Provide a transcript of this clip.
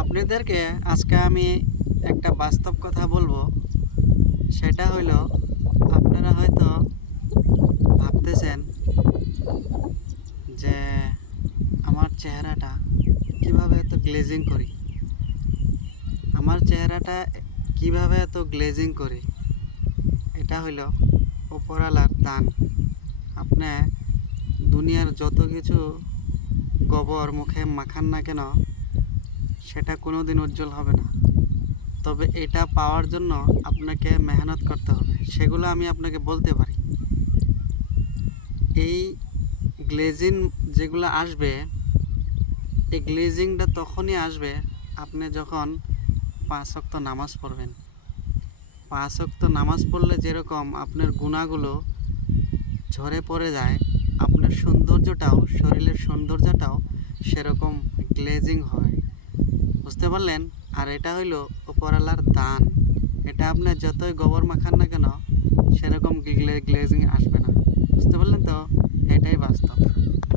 আপনাদেরকে আজকে আমি একটা বাস্তব কথা বলবো। সেটা হলো, আপনারা হয়তো ভাবতেছেন যে আমার চেহারাটা কিভাবে এত গ্লেজিং করি। আমার চেহারাটা কিভাবে এত গ্লেজিং করি, এটা হলো উপরওয়ালার দান। আপনি দুনিয়ার যত কিছু গোবর মুখে মাখান না কেন, সেটা কোনো দিন উজ্জ্বল হবে না। তবে এটা পাওয়ার জন্য আপনাকে মেহনত করতে হবে, সেগুলো আমি আপনাকে বলতে পারি। এই গ্লেজিং যেগুলো আসবে, এই গ্লেজিংটা তখনই আসবে আপনি যখন 5 ওয়াক্ত নামাজ পড়বেন। 5 ওয়াক্ত নামাজ পড়লে যেরকম আপনার গুণাগুলো ঝরে পড়ে যায়, আপনার সৌন্দর্যটাও, শরীরের সৌন্দর্যটাও সেরকম গ্লেজিং হয়। বুঝতে পারলেন? আর এটা হইলো উপরওয়ালার দান। এটা আপনার যতই গোবর মাখান না কেন, সেরকম গ্লেজিং আসবে না।